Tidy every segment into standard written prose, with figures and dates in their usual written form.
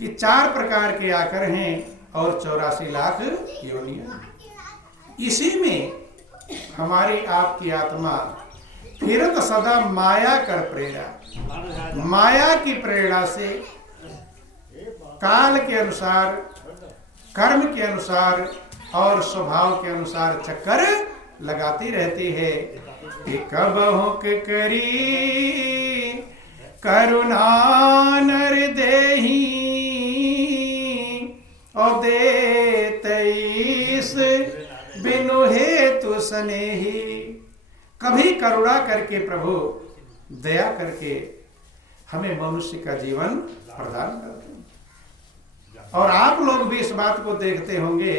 कि 4 प्रकार के आकर हैं और 84 लाख योनियां। इसी में हमारी आपकी आत्मा फिरत सदा माया कर प्रेरणा, माया की प्रेरणा से काल के अनुसार, कर्म के अनुसार और स्वभाव के अनुसार चक्कर लगाती रहती है कि कब हो के करी करुणा नर देही और दे तईस बिनु हेतु स्नेही। कभी करुणा करके प्रभु दया करके हमें मनुष्य का जीवन प्रदान करते हैं। और आप लोग भी इस बात को देखते होंगे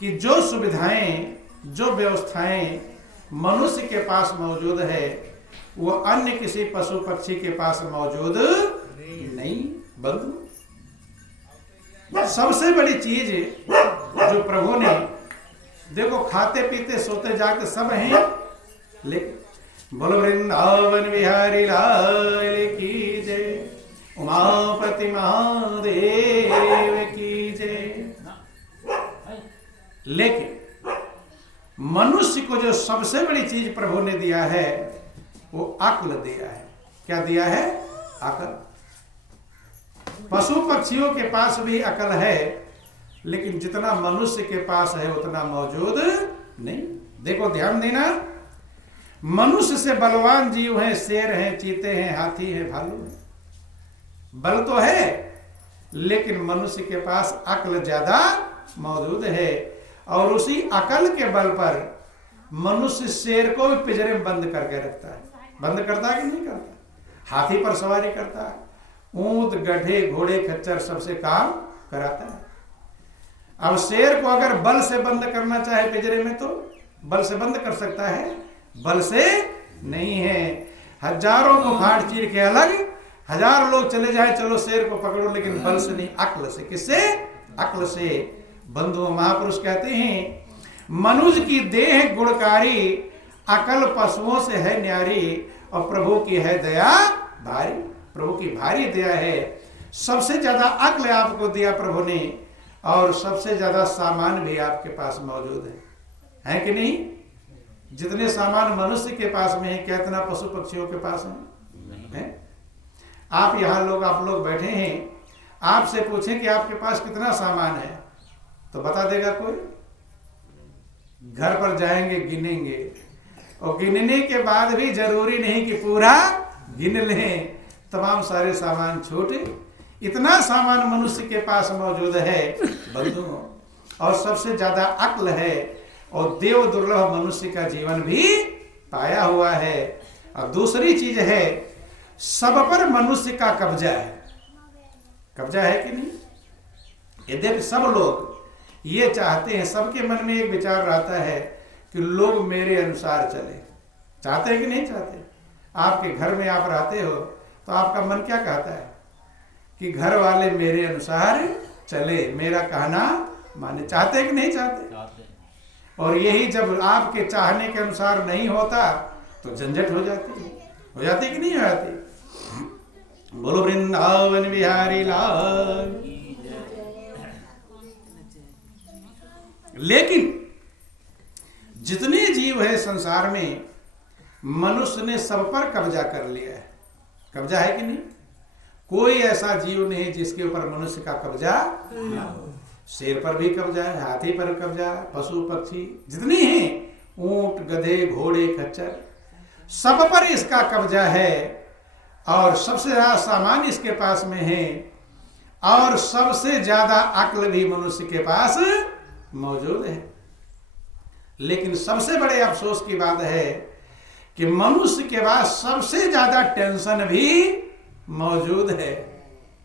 कि जो सुविधाएं, जो व्यवस्थाएं मनुष्य के पास मौजूद है वो अन्य किसी पशु पक्षी के पास मौजूद नहीं। बंधु, सबसे बड़ी चीज जो प्रभु ने, देखो खाते पीते सोते जागते सब हैं, लेकिन बोलो वृंदावन बिहारी लाल की जय, उमापति महादेव की जय। लेकिन मनुष्य को जो सबसे बड़ी चीज प्रभु ने दिया है वो अक्ल दिया है। क्या दिया है? अकल। पशु पक्षियों के पास भी अकल है, लेकिन जितना मनुष्य के पास है उतना मौजूद नहीं। देखो ध्यान देना, मनुष्य से बलवान जीव हैं, शेर हैं, चीते हैं, हाथी हैं, भालू हैं। बल तो है, लेकिन मनुष्य के पास अक्ल ज्यादा मौजूद है। और उसी अकल के बल पर मनुष्य शेर को भी पिंजरे में बंद करके रखता है। बंद करता है कि नहीं करता? हाथी पर सवारी करता है, ऊंट, गधे, घोड़े, खच्चर सबसे काम कराता है। अब शेर को अगर बल से बंद करना चाहे पिंजरे में तो बल से बंद कर सकता है? बल से नहीं है। हजारों को फाड़ चीर के अलग, 1000 लोग चले जाए, चलो शेर को पकड़ो, लेकिन बल से नहीं, अक्ल से। किससे? अक्ल से। बंधु महापुरुष कहते हैं मनुष्य की देह गुणकारी, अकल पशुओं से है न्यारी, और प्रभु की है दया भारी। प्रभु की भारी दया है। सबसे ज्यादा अक्ल आपको दिया प्रभु ने, और सबसे ज्यादा सामान भी आपके पास मौजूद है कि नहीं? जितने सामान मनुष्य के पास में है, क्या इतना पशु पक्षियों के पास है? आप यहाँ लोग, आप लोग बैठे हैं, आपसे पूछें कि आपके पास कितना सामान है तो बता देगा कोई? घर पर जाएंगे, गिनेंगे, और गिनने के बाद भी जरूरी नहीं कि पूरा गिन लें, तमाम सारे सामान छोटे। इतना सामान मनुष्य के पास मौजूद है बंधुओं, और सबसे ज्यादा अक्ल है, और देव दुर्लभ मनुष्य का जीवन भी पाया हुआ है। और दूसरी चीज है, सब पर मनुष्य का कब्जा है। कब्जा है कि नहीं? यद्यपि सब लोग ये चाहते हैं, सबके मन में एक विचार रहता है कि लोग मेरे अनुसार चले। चाहते हैं कि नहीं चाहते? आपके घर में आप रहते हो तो आपका मन क्या कहता है कि घर वाले मेरे अनुसार चले, मेरा कहना माने। चाहते हैं कि नहीं चाहते? और यही जब आपके चाहने के अनुसार नहीं होता तो झंझट हो जाती है। हो जाती कि नहीं हो जाती? बोलो वृंदावन बिहारी लाल। लेकिन जितने जीव है संसार में, मनुष्य ने सब पर कब्जा कर लिया है। कब्जा है कि नहीं? कोई ऐसा जीव नहीं जिसके ऊपर मनुष्य का कब्जा ना हो। शेर पर भी कब्जा है, हाथी पर कब्जा है, पशु पक्षी जितनी हैं, ऊंट, गधे, घोड़े, खच्चर, सब पर इसका कब्जा है। और सबसे ज्यादा सामान इसके पास में है, और सबसे ज्यादा अक्ल भी मनुष्य के पास मौजूद है। लेकिन सबसे बड़े अफसोस की बात है कि मनुष्य के पास सबसे ज्यादा टेंशन भी मौजूद है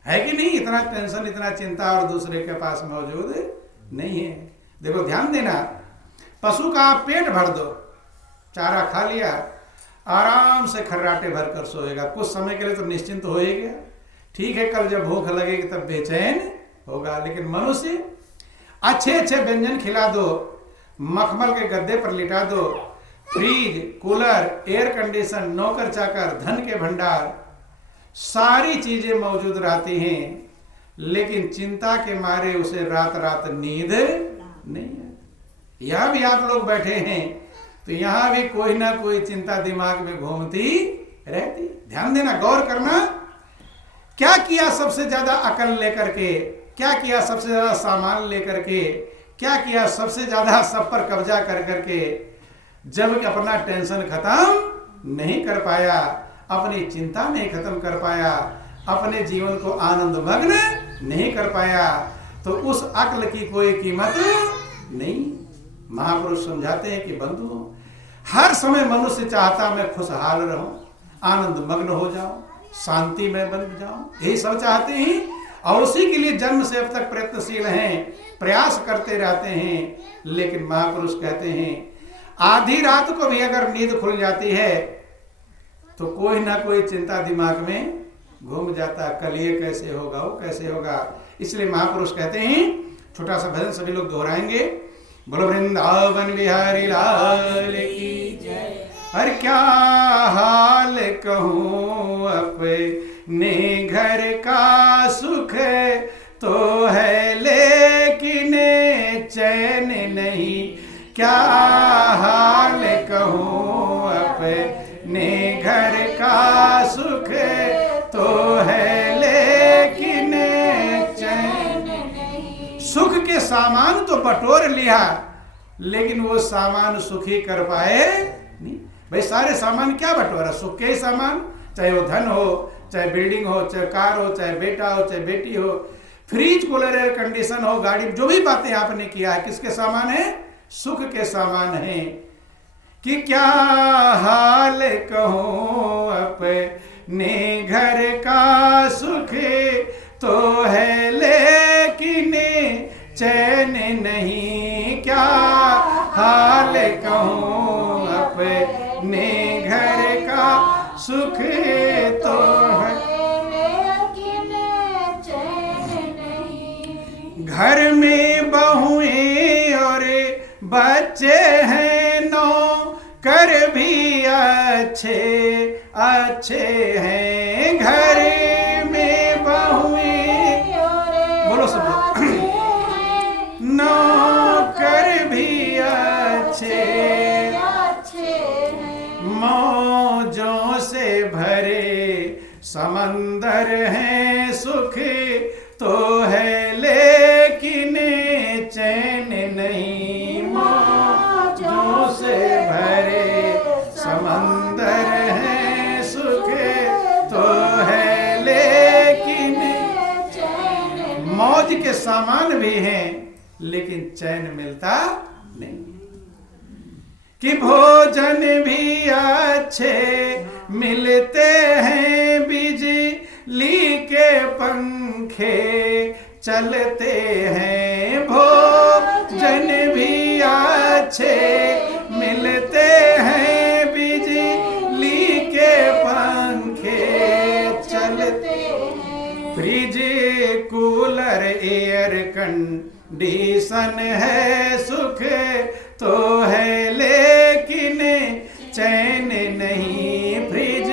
कि नहीं? इतना टेंशन, इतना चिंता और दूसरे के पास मौजूद नहीं है। देखो ध्यान देना, पशु का आप पेट भर दो, चारा खा लिया, आराम से खर्राटे भर कर सोएगा, कुछ समय के लिए तो निश्चिंत हो ही गया। ठीक है, कल जब भूख लगेगी तब बेचैन होगा। लेकिन मनुष्य अच्छे अच्छे व्यंजन खिला दो, मखमल के गद्दे पर लिटा दो, फ्रिज, कूलर, एयर कंडीशन, नौकर चाकर, धन के भंडार, सारी चीजें मौजूद रहती हैं, लेकिन चिंता के मारे उसे रात रात नींद नहीं आती। यहां भी आप लोग बैठे हैं तो यहां भी कोई ना कोई चिंता दिमाग में घूमती रहती। ध्यान देना, गौर करना, क्या किया सबसे ज्यादा अकल लेकर के, क्या किया सबसे ज्यादा सामान लेकर के, क्या किया सबसे ज्यादा सब पर कब्जा कर करके, जब अपना टेंशन खत्म नहीं कर पाया, अपनी चिंता नहीं खत्म कर पाया, अपने जीवन को आनंद मग्न नहीं कर पाया, तो उस अक्ल की कोई कीमत नहीं। महापुरुष समझाते हैं कि बंधुओं, हर समय मनुष्य चाहता मैं खुशहाल रहूं, आनंद मग्न हो जाऊं, शांति में बन जाऊं, यही सब चाहते हैं और उसी के लिए जन्म से अब तक प्रयत्नशील हैं, प्रयास करते रहते हैं। लेकिन महापुरुष कहते हैं आधी रात को भी अगर नींद खुल जाती है तो कोई ना कोई चिंता दिमाग में घूम जाता, कल ये कैसे होगा, वो कैसे होगा। इसलिए महापुरुष कहते हैं, छोटा सा भजन सभी लोग दोहराएंगे, बोलो वृंदावन बिहारी लाल की जय। हर क्या हाल कहूँ अपने घर का सुख तो है, लेकिन चैन नहीं। क्या हाल कहूँ अपने घर का सुख तो है, लेकिन चैन नहीं। सुख के सामान तो बटोर लिया, लेकिन वो सामान सुखी कर पाए नहीं। भाई सारे सामान क्या बटोरा, सुख के ही सामान, चाहे वो धन हो, चाहे बिल्डिंग हो, चाहे कार हो, चाहे बेटा हो, चाहे बेटी हो, फ्रिज, कूलर, एयर कंडीशन हो, गाड़ी, जो भी बातें आपने किया है, किसके सामान है? सुख के सामान है। कि क्या हाल कहूँ अपने घर का सुख तो है, लेकिन चैन नहीं। क्या हाल कहूँ अपने घर का सुख तो है, लेकिन चैन नहीं। घर में बहुएं और बच्चे हैं, नौकर भी अच्छे अच्छे हैं। घर में बहुएं, बोलो सब, नौकर भी अच्छे मौजों से भरे समंदर हैं। सुख तो है, लेकिन चैन नहीं। मौजों से भरे समंदर हैं। सुख तो है, लेकिन चैन। मौज के सामान भी हैं, लेकिन चैन मिलता नहीं। कि भोजन भी अच्छे मिलते हैं, बिजली के पंखे चलते हैं। भोजन भी अच्छे मिलते हैं, बिजली के पंखे चलते हैं। फ्रिज, कूलर, एयर कंडीशन है। सुख तो है, लेकिन चैन नहीं। फ्रिज,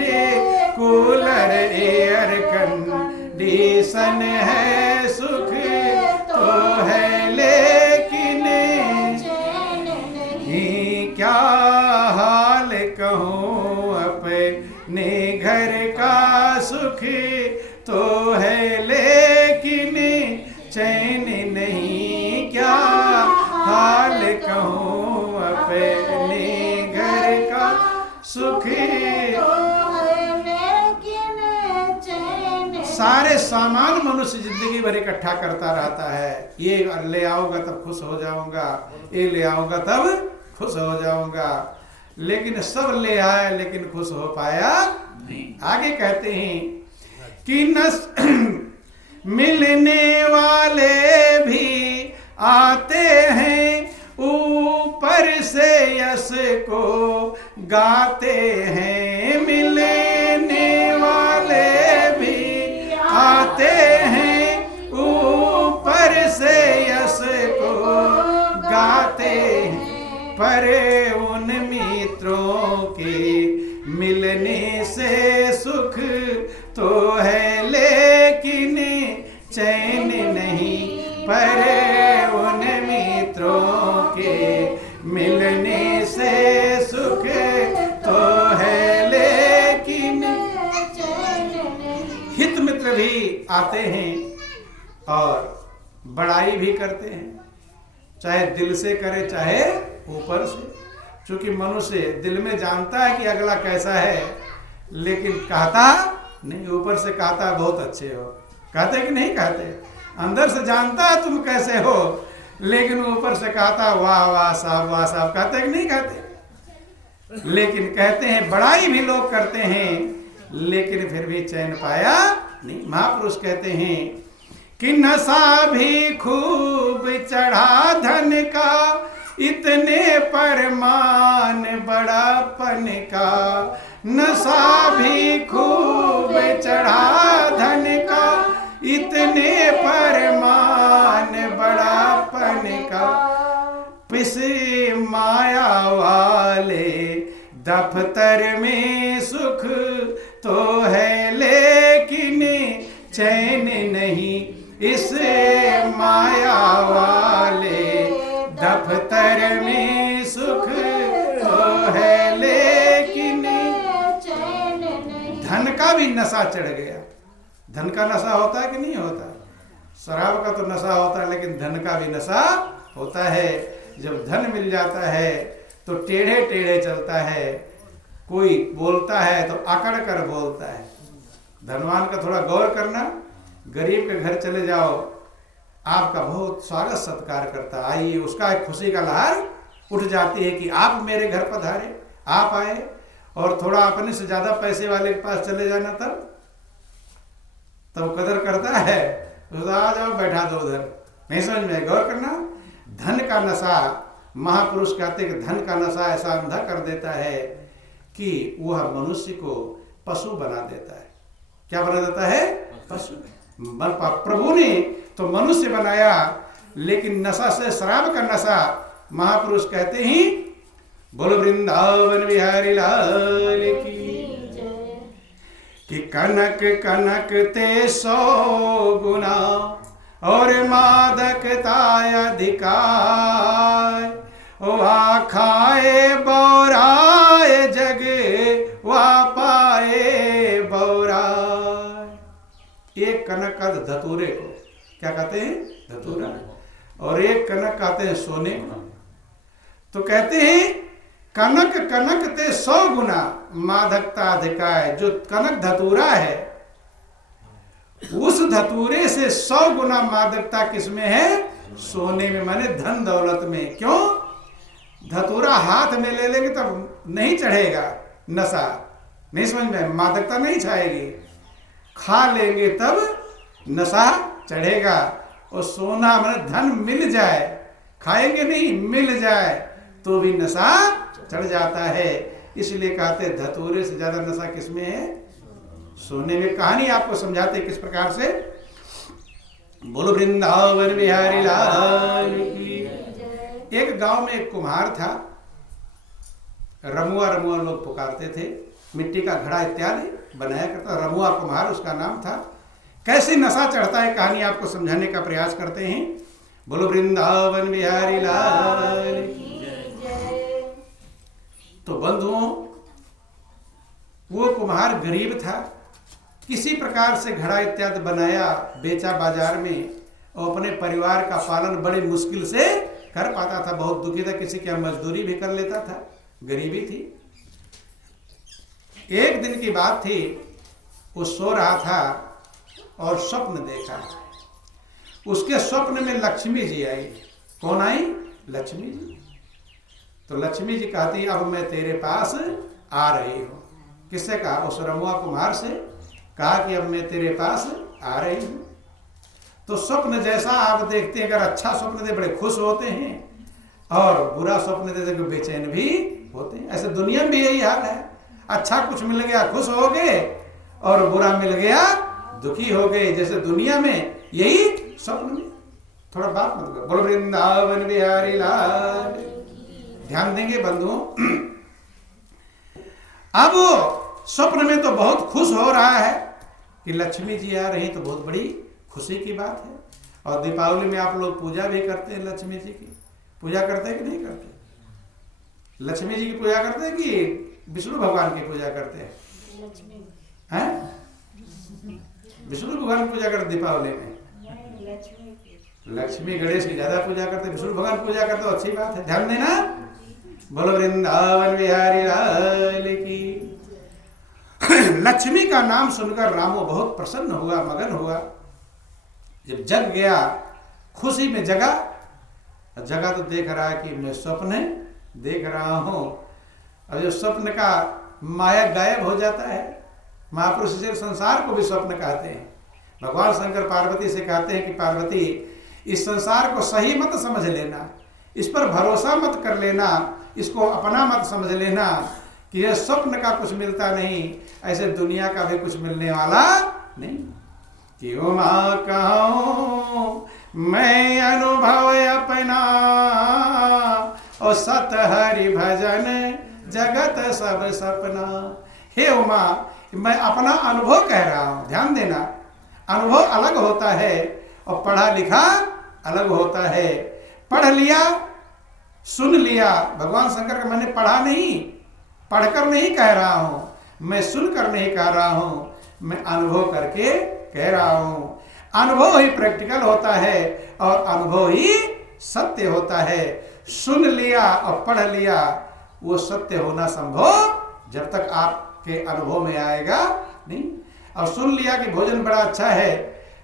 कूलर, एयर कंडीशन है। सुख तो है, लेकिन चैन नहीं। क्या हाल कहूँ अपने घर का सुख तो है, लेकिन चैन नहीं। क्या हाल कहूँ अपने घर का सुख। सारे सामान मनुष्य जिंदगी भर इकट्ठा करता रहता है। ये ले आओगा तब खुश हो जाऊंगा, ये ले आओगा तब खुश हो जाऊंगा, लेकिन सब ले आया लेकिन खुश हो पाया नहीं। आगे कहते हैं कि मिलने वाले भी आते हैं, ऊपर से यश को गाते हैं। मिलने वाले भी आते हैं, ऊपर से यश को गाते हैं। पर उन मित्रों के मिलने से सुख तो चैन नहीं, पर उन मित्रों के मिलने से सुख तो है, लेकिन हित मित्र भी आते हैं और बड़ाई भी करते हैं, चाहे दिल से करे चाहे ऊपर से। क्योंकि मनुष्य दिल में जानता है कि अगला कैसा है, लेकिन कहता नहीं, ऊपर से कहता बहुत अच्छे हो, कहते कि नहीं कहते, अंदर से जानता है तुम कैसे हो, लेकिन ऊपर से कहता वाह वाह साहब, कहते कि नहीं कहते। लेकिन कहते हैं, बड़ाई भी लोग करते हैं, लेकिन फिर भी चैन पाया नहीं। महापुरुष कहते हैं कि नशा भी खूब चढ़ा धन का, इतने परमान बड़ापन का। नशा भी खूब चढ़ा धन का, इतने परमान बड़ापन का। पिस माया वाले दफ्तर में सुख तो है, लेकिन चैन नहीं, इस माया वाले दफ्तर में सुख तो है, लेकिन चैन नहीं। धन का भी नशा चढ़ गया। धन का नशा होता है कि नहीं होता? शराब का तो नशा होता है, लेकिन धन का भी नशा होता है। जब धन मिल जाता है तो टेढ़े टेढ़े चलता है, कोई बोलता है तो अकड़ कर बोलता है। धनवान का थोड़ा गौर करना, गरीब के घर चले जाओ, आपका बहुत स्वागत सत्कार करता, आइए, उसका एक खुशी का लहर उठ जाती है कि आप मेरे घर पधारे, आप आए। और थोड़ा अपने से ज्यादा पैसे वाले के पास चले जाना, तब कदर करता है, तो आ जाओ बैठा दो उधर। नहीं समझ में? गौर करना। धन का नशा, महापुरुष कहते कि धन का नशा ऐसा अंधा कर देता है कि वह मनुष्य को पशु बना देता है। क्या बना देता है? पशु। प्रभु ने तो मनुष्य बनाया, लेकिन नशा से, शराब का नशा, महापुरुष कहते हैं, बोलो वृंदावन बिहारी लाल की, कि कनक कनक ते 100 गुना और मादकता अधिकार। वहा खाए बौराए जग, वहा पाए बौराए। एक कनक का धतूरे को क्या कहते हैं? धतूरा। और एक कनक कहते हैं सोने को। तो कहते हैं कनक कनक ते 100 गुना मादकता अधिकार। जो कनक धतूरा है, उस धतूरे से 100 गुना मादकता किसमें है? सोने में, माने धन दौलत में। क्यों? धतूरा हाथ में ले लेंगे तब नहीं चढ़ेगा नशा, नहीं समझ में, मादकता नहीं छाएगी। खा लेंगे तब नशा चढ़ेगा। और सोना माने धन मिल जाए, खाएंगे नहीं, मिल जाए तो भी नशा चढ़ जाता है। इसलिए कहते धतूरे से ज्यादा नशा किसमें है? सोने में। कहानी आपको समझाते किस प्रकार से। बोलो वृंदावन बिहारी लाल की। एक गांव में एक कुम्हार था, रमुआ रमुआ लोग पुकारते थे, मिट्टी का घड़ा इत्यादि बनाया करता, रमुआ कुम्हार उसका नाम था। कैसे नशा चढ़ता है, कहानी आपको समझाने का प्रयास करते हैं। बोलो वृंदावन बिहारी लाल की। तो बंधुओं, वो कुम्हार गरीब था, किसी प्रकार से घड़ा इत्यादि बनाया, बेचा बाजार में, और अपने परिवार का पालन बड़े मुश्किल से कर पाता था। बहुत दुखी था, किसी की मजदूरी भी कर लेता था, गरीबी थी। एक दिन की बात थी, वो सो रहा था और स्वप्न देखा। उसके स्वप्न में लक्ष्मी जी आई। कौन आई? लक्ष्मी जी। तो लक्ष्मी जी कहती, अब मैं तेरे पास आ रही हूं। किससे कहा? उस रमुआ कुम्हार से कहा कि अब मैं तेरे पास आ रही हूं। तो स्वप्न जैसा आप देखते हैं, अगर अच्छा स्वप्न दे बड़े खुश होते हैं, और बुरा स्वप्न दे तो बेचैन भी होते हैं। ऐसे दुनिया में भी यही हाल है। अच्छा कुछ मिल गया खुश हो गए, और बुरा मिल गया दुखी हो गए। जैसे दुनिया में, यही स्वप्न में। थोड़ा बात मत करो। बोलो वृंदावन बिहारी लाल। ध्यान देंगे बंधुओं। अब स्वप्न में तो बहुत खुश हो रहा है कि लक्ष्मी जी आ रही, तो बहुत बड़ी खुशी की बात है। और दीपावली में आप लोग पूजा भी करते हैं लक्ष्मी जी की। पूजा करते हैं कि नहीं करते? लक्ष्मी जी की पूजा करते हैं कि विष्णु भगवान की पूजा करते हैं? विष्णु भगवान की पूजा करते दीपावली में? लक्ष्मी गणेश की ज्यादा पूजा करते, विष्णु भगवान पूजा करते, तो अच्छी बात है, ध्यान देना। बोलो वृंदावन बिहारी लाल की। लक्ष्मी का नाम सुनकर रामो बहुत प्रसन्न हुआ, मगन हुआ। जब जग गया, खुशी में जगा तो देख रहा है कि मैं स्वप्न देख रहा हूं। और जो स्वप्न का माया गायब हो जाता है, महापुरुष से संसार को भी स्वप्न कहते हैं। भगवान शंकर पार्वती से कहते हैं कि पार्वती, इस संसार को सही मत समझ लेना, इस पर भरोसा मत कर लेना, इसको अपना मत समझ लेना कि यह स्वप्न का कुछ मिलता नहीं, ऐसे दुनिया का भी कुछ मिलने वाला नहीं। क्यों मां कहूं मैं अनुभव अपना, और सत हरि भजन जगत सब सपना। हे उमा, मैं अपना अनुभव कह रहा हूं, ध्यान देना। अनुभव अलग होता है और पढ़ा लिखा अलग होता है। पढ़ लिया, सुन लिया, भगवान शंकर का मैंने पढ़ा नहीं, पढ़कर नहीं कह रहा हूं, मैं सुनकर नहीं कह रहा हूं, मैं अनुभव करके कह रहा हूं। अनुभव ही प्रैक्टिकल होता है और अनुभव ही सत्य होता है। सुन लिया और पढ़ लिया, वो सत्य होना संभव जब तक आपके अनुभव में आएगा नहीं। और सुन लिया कि भोजन बड़ा अच्छा है,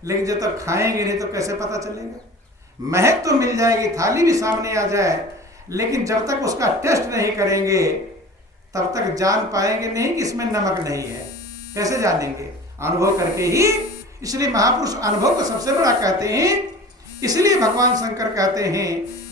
लेकिन जब तक खाएंगे नहीं तो कैसे पता चलेगा? महक तो मिल जाएगी, थाली भी सामने आ जाए, लेकिन जब तक उसका टेस्ट नहीं करेंगे तब तक जान पाएंगे नहीं कि इसमें नमक नहीं है। कैसे जानेंगे? अनुभव करके ही। इसलिए महापुरुष अनुभव को सबसे बड़ा कहते हैं। इसलिए भगवान शंकर कहते हैं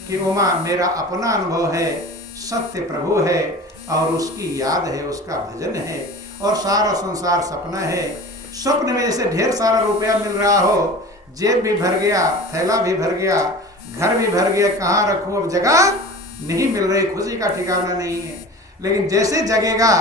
कि उमा मेरा अपना अनुभव है, सत्य प्रभु है और उसकी याद है, उसका भजन है, और सारा संसार सपना है। स्वप्न में जैसे ढेर सारा रुपया मिल रहा हो, जेब भी भर गया, थैला भी भर गया, घर भी भर गया, कहाँ रखूं, अब जगह नहीं मिल रही, खुशी का ठिकाना नहीं है। लेकिन जैसे जगेगा